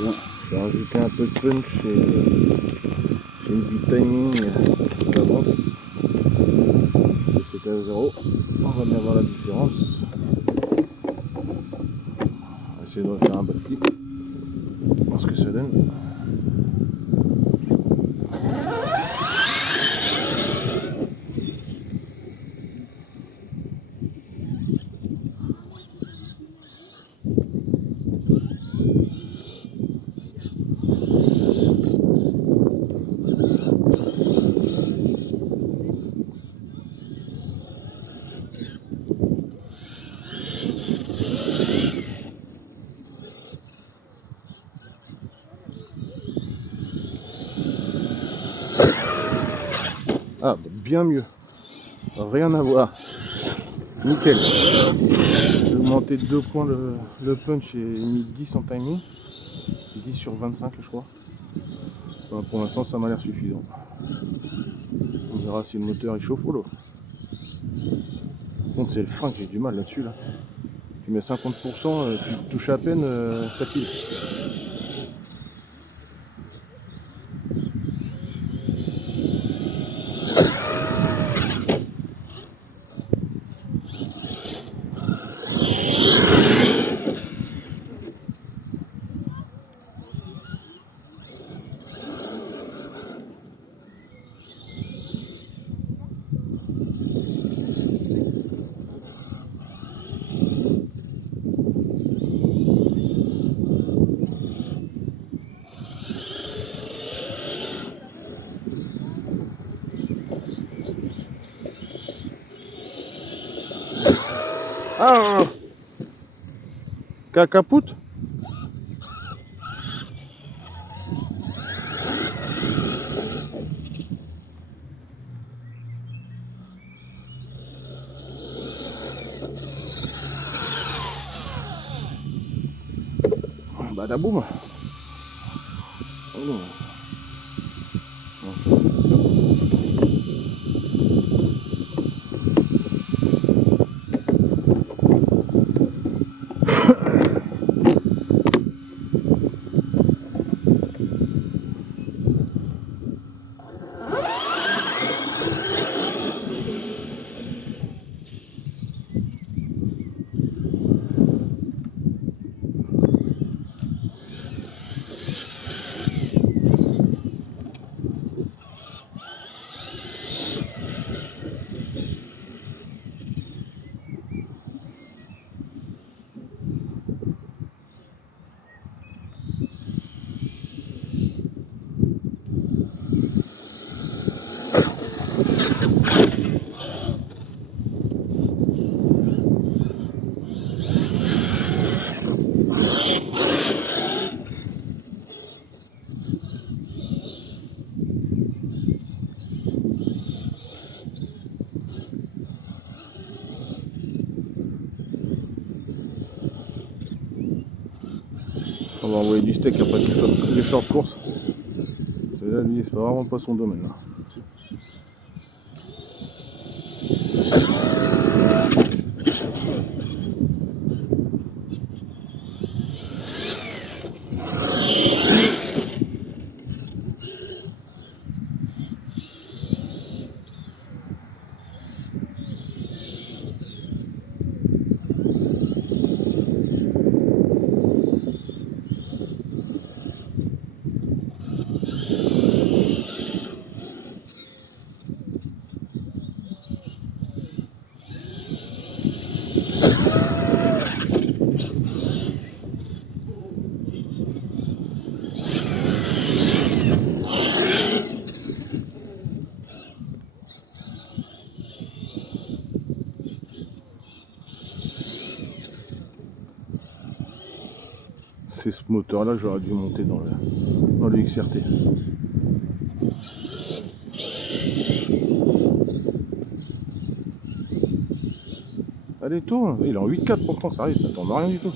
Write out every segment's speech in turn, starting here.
Bon, je vais rajouter un peu de punch et j'ai du timing d'avance. C'était à 0. On va bien voir la différence. On va essayer de refaire un backflip. Voir ce que ça donne. Ah, bah, bien mieux. Rien à voir. Nickel. J'ai augmenté de 2 points le punch et mis 10 en timing. 10 sur 25 je crois. Enfin, pour l'instant ça m'a l'air suffisant. On verra si le moteur est chauffe ou l'eau. Par contre c'est le frein que j'ai du mal là-dessus là. Tu mets 50%, tu touches à peine, ça pile. Ah, cacapoute. Badaboum. Oh. On va envoyer du steak après des short courses. Là, lui, c'est vraiment pas son domaine. Là. C'est ce moteur là que j'aurais dû monter dans le XRT. Allez, tourne. Il est en 8.4 pourtant, ça arrive, ça tourne rien du tout.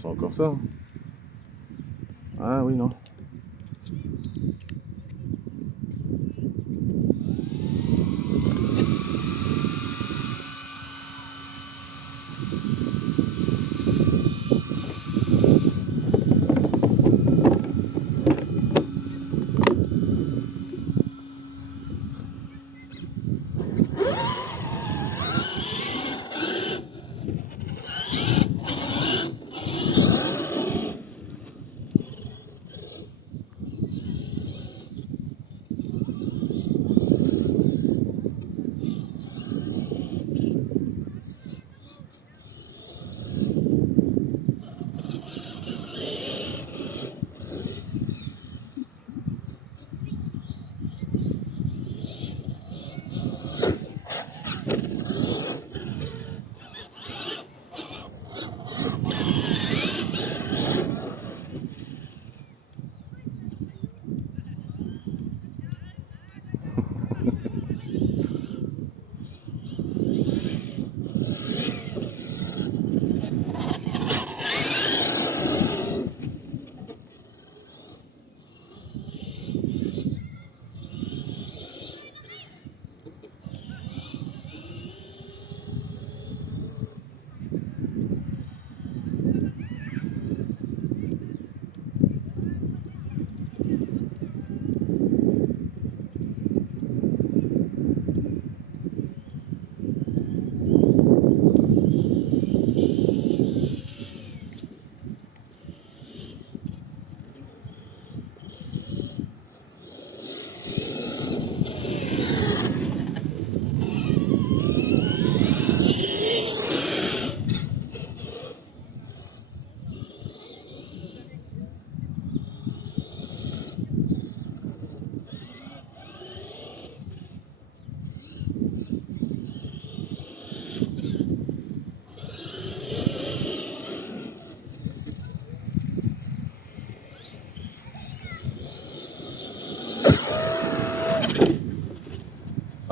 c'est encore ça. Ah oui, non.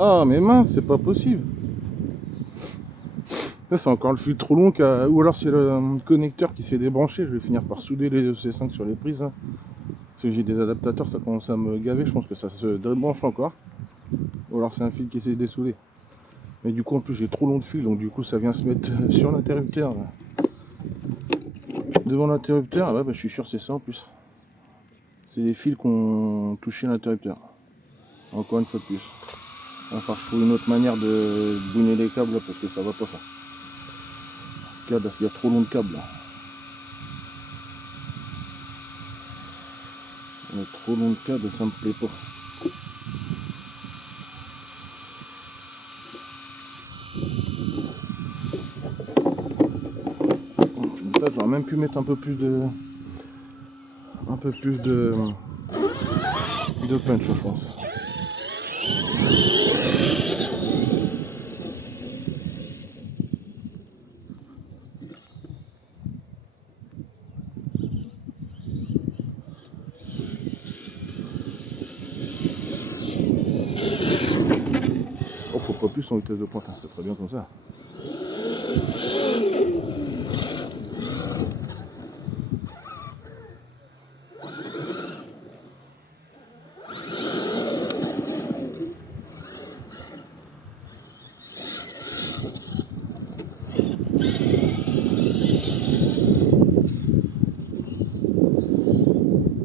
Ah mais mince, c'est pas possible. Là c'est encore le fil trop long ou alors c'est le connecteur qui s'est débranché. Je vais finir par souder les EC5 sur les prises hein. Parce que j'ai des adaptateurs, ça commence à me gaver. Je pense que ça se débranche encore. Ou alors c'est un fil qui s'est dessoudé. Mais du coup en plus j'ai trop long de fil, donc du coup ça vient se mettre sur l'interrupteur. Devant l'interrupteur, ouais, bah, je suis sûr que c'est ça en plus. C'est les fils qui ont touché l'interrupteur. Encore une fois de plus. Enfin, je trouve une autre manière de bouiner les câbles là, parce que ça va pas ça. Il y a trop long de câbles là. Il y a trop long de câbles, ça me plaît pas. En fait, j'aurais même pu mettre un peu plus de punch, je pense. Oh, faut pas plus en vitesse de pointe, hein, c'est très bien comme ça.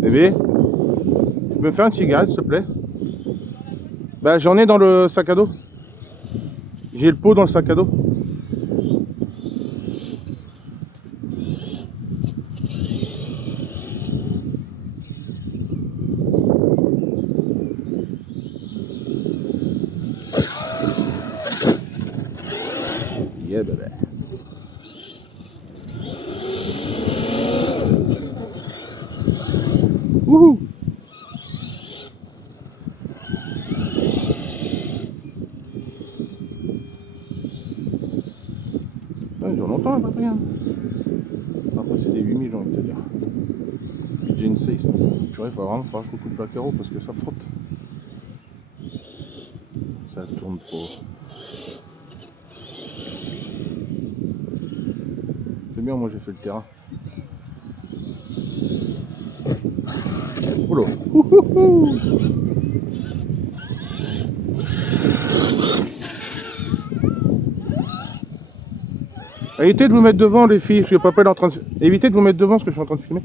Bébé, tu peux me faire une cigarette s'il te plaît? Bah j'en ai dans le sac à dos. J'ai le pot dans le sac à dos. Yeah bébé. Wouhou! Ça dure longtemps à peu près. Hein. Après c'est des 8000 j'ai envie de te dire. Puis j'ai une 6. Purée, il faut vraiment faire beaucoup de placaro parce que ça frotte. Ça tourne trop. C'est bien, moi j'ai fait le terrain. Oula. Ouhouhou. Évitez de vous mettre devant les filles, parce que papa est en train de... Évitez de vous mettre devant, parce que je suis en train de filmer.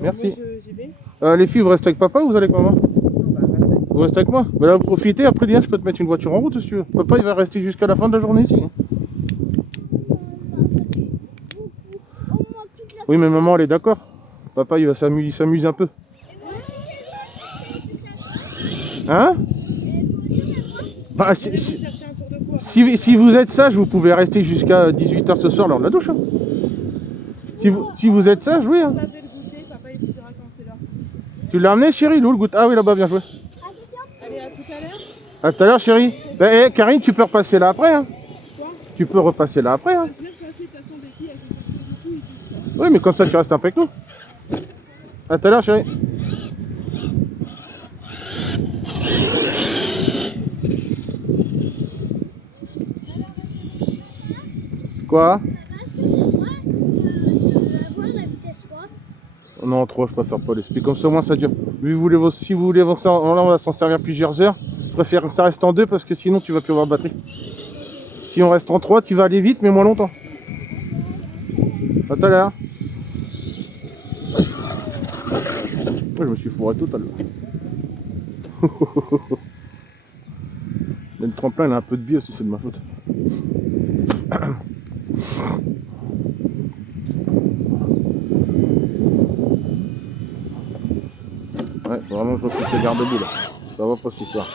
Merci. J'y vais. Les filles, vous restez avec papa ou vous allez avec maman? Non, bah, reste. Vous restez avec moi? Bah là, vous profitez, après Liane, je peux te mettre une voiture en route si tu veux. Papa, il va rester jusqu'à la fin de la journée ici. Oui, mais maman, elle est d'accord. Papa, il va s'amuse un peu. Hein? Bah, si vous êtes sage, vous pouvez rester jusqu'à 18 h ce soir lors de la douche. Hein. Si vous êtes sage, oui. Hein. Papa, il dira quand c'est l'heure. Tu l'as amené, chérie? Où le goût? Ah oui, là-bas, bien joué. Allez, à tout à l'heure. À tout à l'heure, chérie. Bah, Karine, tu peux repasser là après. Hein. Tu peux repasser là après. Hein. Oui, mais comme ça, tu restes un peu avec nous. À tout à l'heure, chérie. Quoi? Non, 3, je préfère pas les speed. Comme ça, au moins, ça dure. Si vous voulez, là, on va s'en servir plusieurs heures. Je préfère que ça reste en 2 parce que sinon, tu vas plus avoir de batterie. Si on reste en 3, tu vas aller vite, mais moins longtemps. À tout à l'heure. Je me suis fourré tout à l'heure. Le tremplin, il a un peu de biais aussi, c'est de ma faute. Ouais, faut vraiment que je retrouve les garde-boue là. Ça va pas cette histoire.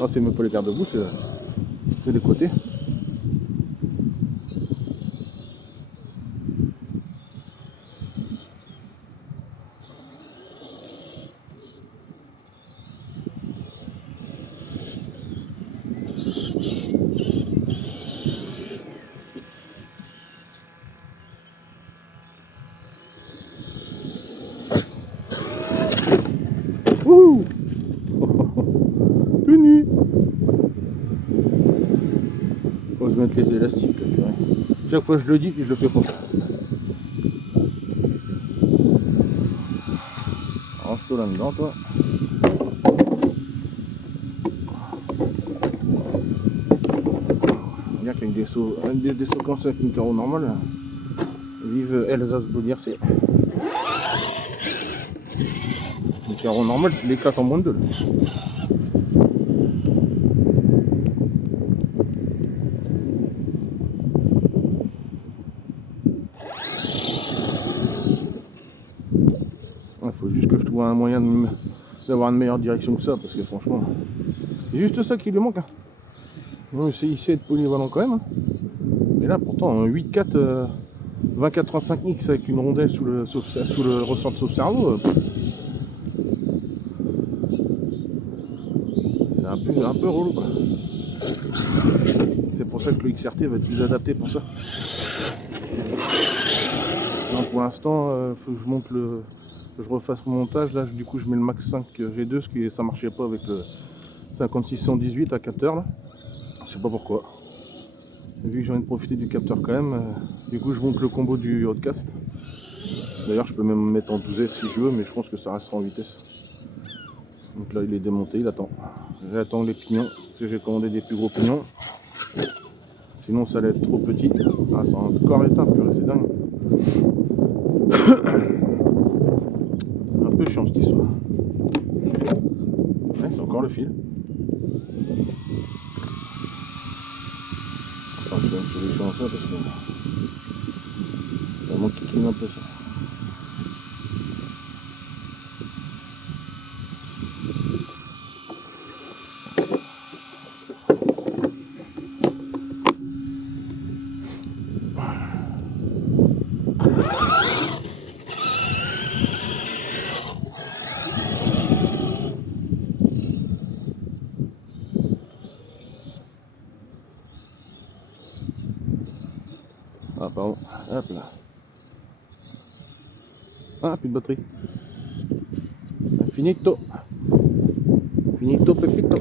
Non, c'est même pas les garde-boue, c'est les côtés. Wouhou. Tout nu. Faut que je mette les élastiques là, tu vois. Chaque fois je le dis puis je le fais pas. Range-toi là-dedans toi. Regarde qu'avec des sauts comme ça avec une carreau normale. Vive Elsace Boniercé. Une carreau normal, tu l'éclates en moins de 2 là. Il faut juste que je trouve un moyen d'avoir une meilleure direction que ça, parce que franchement, c'est juste ça qui lui manque. Hein. Bon, il sait être polyvalent quand même. Hein. Mais là, pourtant, un 8-4 24-35X avec une rondelle sous le ressort de sauve-cerveau, c'est un peu relou. Quoi. C'est pour ça que le XRT va être plus adapté pour ça. Non, pour l'instant, faut que je monte que je refasse mon montage. Là, du coup, je mets le Max 5 G2, parce que ça marchait pas avec le 5618 à capteur là. Je sais pas pourquoi. Vu que j'ai envie de profiter du capteur quand même, du coup je monte le combo du Roadcast. D'ailleurs je peux même me mettre en 12S si je veux, mais je pense que ça restera en vitesse. Donc là il est démonté, il attend. J'attends les pignons, parce que j'ai commandé des plus gros pignons. Sinon ça allait être trop petit. Ah ça a encore éteint, purée, c'est dingue. Un peu chiant cette histoire. Ouais, c'est encore le fil. Attends, je vais une solution à ça parce que ça manque qui un peu ça. Ah pardon, hop là. Ah, plus de batterie. Finito. Finito, pepito.